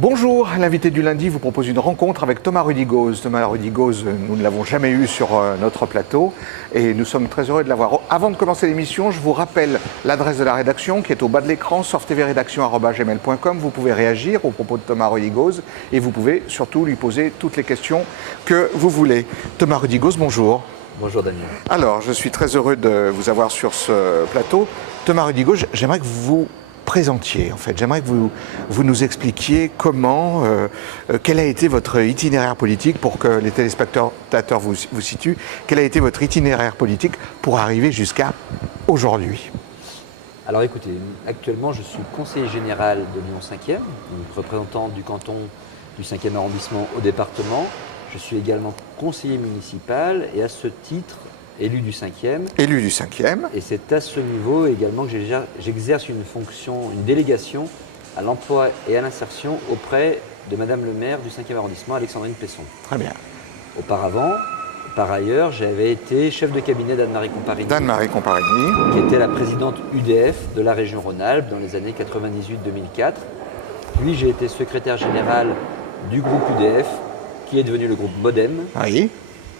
Bonjour, l'invité du lundi vous propose une rencontre avec Thomas Rudigoz. Thomas Rudigoz, nous ne l'avons jamais eu sur notre plateau et nous sommes très heureux de l'avoir. Avant de commencer l'émission, je vous rappelle l'adresse de la rédaction qui est au bas de l'écran, sorttvrédaction@gmail.com. Vous pouvez réagir au propos de Thomas Rudigoz et vous pouvez surtout lui poser toutes les questions que vous voulez. Thomas Rudigoz, bonjour. Bonjour Damien. Alors, je suis très heureux de vous avoir sur ce plateau. Thomas Rudigoz, j'aimerais que vous présentiez, en fait. J'aimerais que vous nous expliquiez comment, quel a été votre itinéraire politique pour que les téléspectateurs vous situent. Quel a été votre itinéraire politique pour arriver jusqu'à aujourd'hui? Alors écoutez, actuellement je suis conseiller général de Lyon 5e, donc représentant du canton du 5e arrondissement au département. Je suis également conseiller municipal et à ce titre élu du 5e. Élu du 5e. Et c'est à ce niveau également que j'exerce une fonction, une délégation à l'emploi et à l'insertion auprès de Madame le maire du 5e arrondissement, Alexandrine Pesson. Très bien. Auparavant, par ailleurs, j'avais été chef de cabinet d'Anne-Marie Comparini. d'Anne-Marie Comparini. Qui était la présidente UDF de la région Rhône-Alpes dans les années 98-2004. Puis j'ai été secrétaire général du groupe UDF, qui est devenu le groupe Modem. Oui.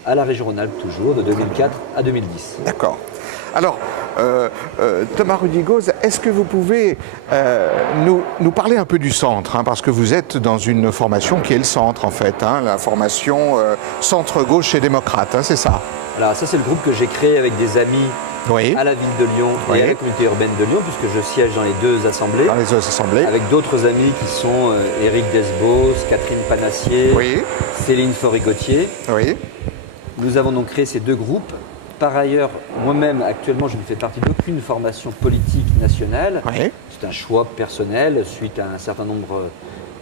À la région Rhône-Alpes toujours, de 2004 à 2010. D'accord. Alors, Thomas Rudigoz, est-ce que vous pouvez nous parler un peu du centre, hein, parce que vous êtes dans une formation qui est le centre, en fait, hein, la formation centre-gauche et démocrate, hein, c'est ça? Alors ça, c'est le groupe que j'ai créé avec des amis oui. à la ville de Lyon et à la communauté urbaine de Lyon, puisque je siège dans les deux assemblées. Dans les deux assemblées. Avec d'autres amis qui sont Éric Desbos, Catherine Panassier, oui. Céline Faury-Gauthier. Oui. Nous avons donc créé ces deux groupes. Par ailleurs, moi-même, actuellement, je ne fais partie d'aucune formation politique nationale. Oui. C'est un choix personnel suite à un certain nombre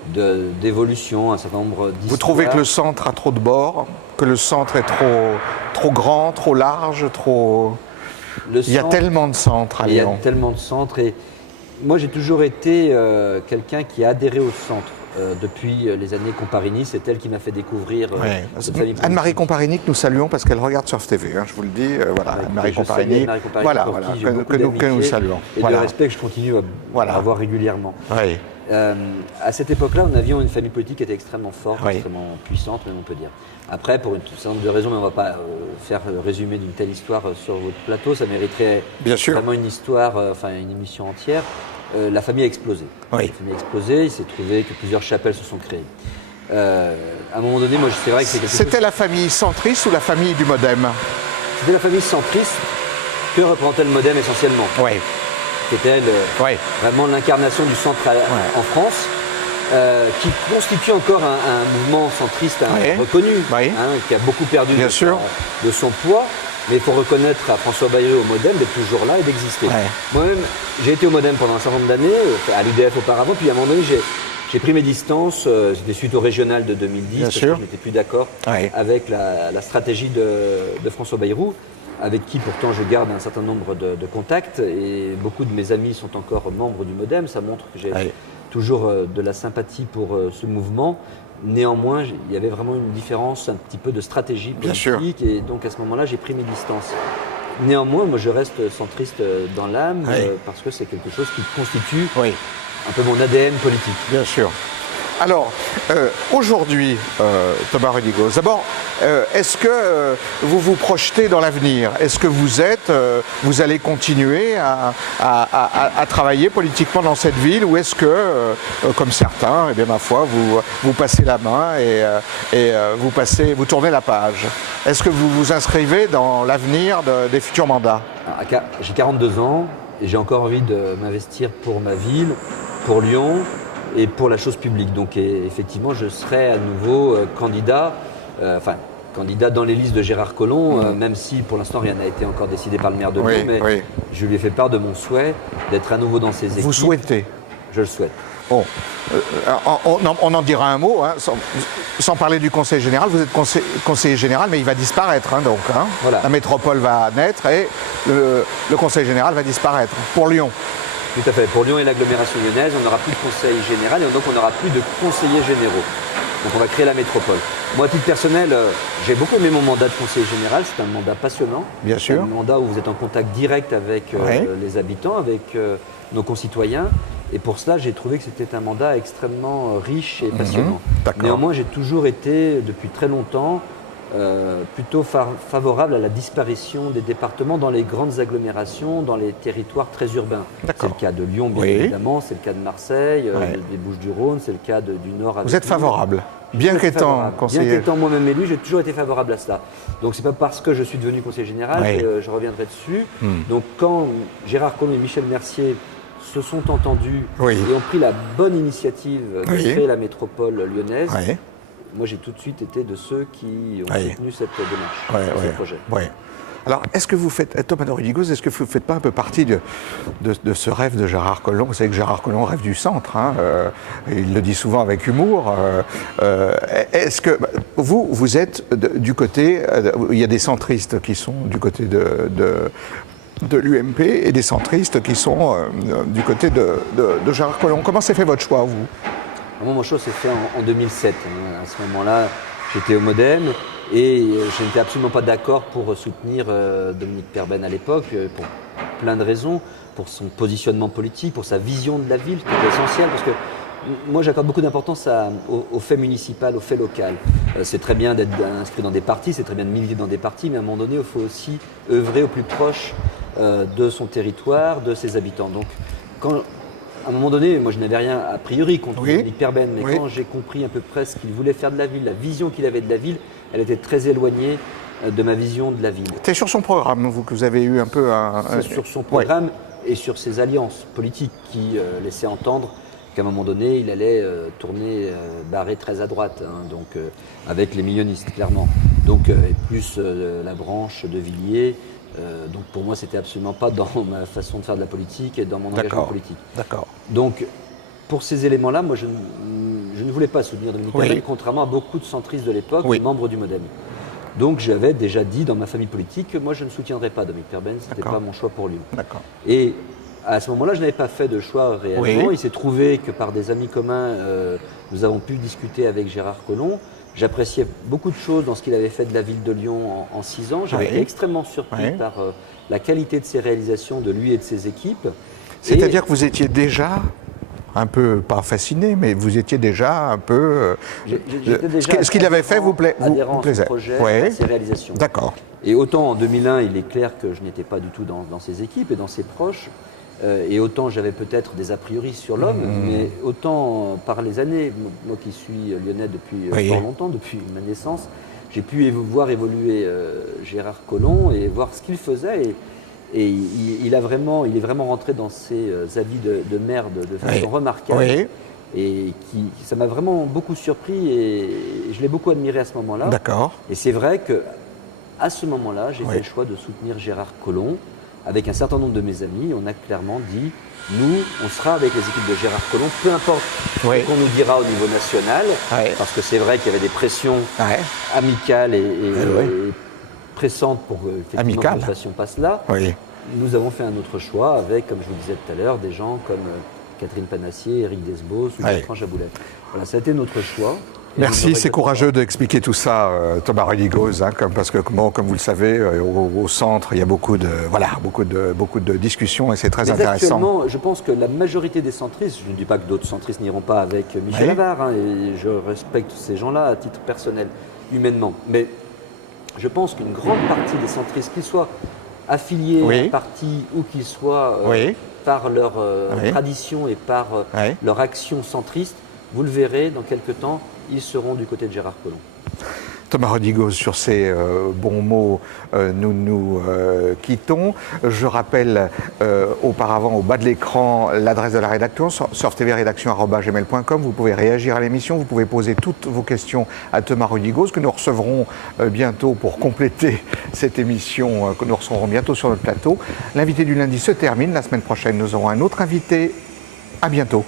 d'évolutions, un certain nombre d'histoires. Vous trouvez que le centre a trop de bords, que le centre est trop grand, trop large, trop... Il y a tellement de centres à Lyon. Il y a tellement de centres. Et moi, j'ai toujours été quelqu'un qui a adhéré au centre. Depuis les années Comparini, c'est elle qui m'a fait découvrir Anne-Marie Comparini que nous saluons parce qu'elle regarde Surf TV, hein, je vous le dis, voilà, Anne-Marie Comparini, voilà, que nous saluons. Et de respect que je continue à avoir régulièrement. Oui. À cette époque-là, nous avions une famille politique qui était extrêmement forte, extrêmement puissante, même on peut dire. Après, pour un certain nombre de raisons, mais on ne va pas faire le résumé d'une telle histoire sur votre plateau, ça mériterait vraiment une histoire, enfin une émission entière. La famille a explosé. Oui. La famille a explosé, il s'est trouvé que plusieurs chapelles se sont créées. À un moment donné, moi, c'est vrai que c'est quelque chose... C'était la famille centriste ou la famille du Modem? C'était la famille centriste que représentait le Modem essentiellement. Oui. Qui était vraiment l'incarnation du centre en France, qui constitue encore un mouvement centriste reconnu, qui a beaucoup perdu de son poids. Mais il faut reconnaître à François Bayrou au Modem d'être toujours là et d'exister. Moi-même, j'ai été au Modem pendant un certain nombre d'années, à l'UDF auparavant, puis à un moment donné, j'ai pris mes distances, c'était suite au régional de 2010, parce que je n'étais plus d'accord avec la stratégie de François Bayrou, avec qui pourtant je garde un certain nombre de contacts, et beaucoup de mes amis sont encore membres du Modem, ça montre que j'ai toujours de la sympathie pour ce mouvement. Néanmoins, il y avait vraiment une différence un petit peu de stratégie politique et donc à ce moment-là, j'ai pris mes distances. Néanmoins, moi je reste centriste dans l'âme parce que c'est quelque chose qui constitue un peu mon ADN politique. Bien sûr. Alors, aujourd'hui, Thomas Rudigoz, d'abord, est-ce que vous vous projetez dans l'avenir? Est-ce que vous allez continuer à travailler politiquement dans cette ville ou est-ce que, comme certains, eh bien, ma foi, vous passez la main et vous tournez la page? Est-ce que vous vous inscrivez dans l'avenir des futurs mandats? J'ai 42 ans et j'ai encore envie de m'investir pour ma ville, pour Lyon, et pour la chose publique. Donc effectivement, je serai à nouveau candidat dans les listes de Gérard Collomb, même si pour l'instant rien n'a été encore décidé par le maire de Lyon, mais je lui ai fait part de mon souhait d'être à nouveau dans ses équipes. Vous souhaitez? Je le souhaite. Bon, on en dira un mot, hein, sans parler du conseil général. Vous êtes conseiller général, mais il va disparaître, hein, donc. Hein. Voilà. La métropole va naître et le conseil général va disparaître pour Lyon. Tout à fait. Pour Lyon et l'agglomération lyonnaise, on n'aura plus de conseil général et donc on n'aura plus de conseillers généraux. Donc on va créer la métropole. Moi, à titre personnel, j'ai beaucoup aimé mon mandat de conseiller général. C'est un mandat passionnant. Bien sûr. C'est un mandat où vous êtes en contact direct avec les habitants, avec nos concitoyens. Et pour cela, j'ai trouvé que c'était un mandat extrêmement riche et passionnant. Néanmoins, j'ai toujours été, depuis très longtemps, plutôt favorable à la disparition des départements dans les grandes agglomérations, dans les territoires très urbains. C'est le cas de Lyon, bien évidemment, c'est le cas de Marseille, des Bouches-du-Rhône, c'est le cas du Nord. Vous êtes favorable, bien qu'étant conseiller. Bien qu'étant moi-même élu, j'ai toujours été favorable à cela. Donc c'est pas parce que je suis devenu conseiller général que je reviendrai dessus. Donc quand Gérard Collomb et Michel Mercier se sont entendus et ont pris la bonne initiative de créer la métropole lyonnaise, moi, j'ai tout de suite été de ceux qui ont soutenu cette démarche, ce projet. Alors, est-ce que vous faites, Thomas de Rudigoz, est-ce que vous ne faites pas un peu partie de ce rêve de Gérard Collomb? Vous savez que Gérard Collomb rêve du centre, hein, il le dit souvent avec humour. Est-ce que vous êtes du côté, il y a des centristes qui sont du côté de l'UMP et des centristes qui sont du côté de Gérard Collomb. Comment s'est fait votre choix, vous? Moi, mon choix s'est fait en 2007. À ce moment-là, j'étais au Modem et je n'étais absolument pas d'accord pour soutenir Dominique Perben à l'époque, pour plein de raisons, pour son positionnement politique, pour sa vision de la ville, qui était essentielle, parce que moi, j'accorde beaucoup d'importance au fait municipal, au fait local. C'est très bien d'être inscrit dans des partis, c'est très bien de militer dans des partis, mais à un moment donné, il faut aussi œuvrer au plus proche de son territoire, de ses habitants. Donc, à un moment donné, moi je n'avais rien a priori contre Dominique Perben, mais quand j'ai compris à peu près ce qu'il voulait faire de la ville, la vision qu'il avait de la ville, elle était très éloignée de ma vision de la ville. C'est sur son programme, vous, que vous avez eu un peu C'est sur son programme et sur ses alliances politiques qui laissaient entendre qu'à un moment donné, il allait tourner barré très à droite, hein, donc avec les milionistes, clairement. Donc plus la branche de Villiers. Donc pour moi, c'était absolument pas dans ma façon de faire de la politique et dans mon engagement politique. Donc pour ces éléments-là, moi je ne voulais pas soutenir Dominique Perben, contrairement à beaucoup de centristes de l'époque, membres du Modem. Donc j'avais déjà dit dans ma famille politique que moi je ne soutiendrais pas Dominique Perben, ce n'était pas mon choix pour lui. Et à ce moment-là, je n'avais pas fait de choix réellement. Il s'est trouvé que par des amis communs, nous avons pu discuter avec Gérard Collomb. J'appréciais beaucoup de choses dans ce qu'il avait fait de la ville de Lyon en 6 ans. J'avais été extrêmement surpris par la qualité de ses réalisations, de lui et de ses équipes. C'est-à-dire que vous étiez déjà un peu, pas fasciné, mais vous étiez déjà un peu... ce qu'il avait fait vous plaisait. À ses réalisations. Et autant en 2001, il est clair que je n'étais pas du tout dans ses équipes et dans ses proches. Et autant j'avais peut-être des a priori sur l'homme, mais autant par les années, moi qui suis lyonnais depuis fort longtemps, depuis ma naissance, j'ai pu voir évoluer Gérard Collomb et voir ce qu'il faisait. Et il est vraiment rentré dans ses avis de maire de façon remarquable. Et ça m'a vraiment beaucoup surpris et je l'ai beaucoup admiré à ce moment-là. Et c'est vrai qu'à ce moment-là, j'ai fait le choix de soutenir Gérard Collomb. Avec un certain nombre de mes amis, on a clairement dit, nous, on sera avec les équipes de Gérard Collomb, peu importe ce qu'on nous dira au niveau national, parce que c'est vrai qu'il y avait des pressions amicales et pressantes pour que nous fassions pas cela. Nous avons fait un autre choix avec, comme je vous le disais tout à l'heure, des gens comme Catherine Panassier, Éric Desbos ou Bertrand Jaboulette. Voilà, ça a été notre choix. Merci, c'est courageux d'expliquer tout ça, Thomas Rudigoz, hein, parce que comme vous le savez, au centre, il y a beaucoup de discussions et c'est très intéressant. Actuellement, je pense que la majorité des centristes, je ne dis pas que d'autres centristes n'iront pas avec Michel Avare, hein, et je respecte ces gens-là à titre personnel, humainement, mais je pense qu'une grande partie des centristes, qu'ils soient affiliés à un parti ou qu'ils soient par leur tradition et par leur action centriste, vous le verrez dans quelques temps, ils seront du côté de Gérard Collomb. Thomas Rudigoz, sur ces bons mots, nous nous quittons. Je rappelle auparavant au bas de l'écran l'adresse de la rédaction, surftvrédaction@gmail.com. Vous pouvez réagir à l'émission, vous pouvez poser toutes vos questions à Thomas Rudigoz, que nous recevrons bientôt pour compléter cette émission, que nous recevrons bientôt sur notre plateau. L'invité du lundi se termine. La semaine prochaine, nous aurons un autre invité. À bientôt.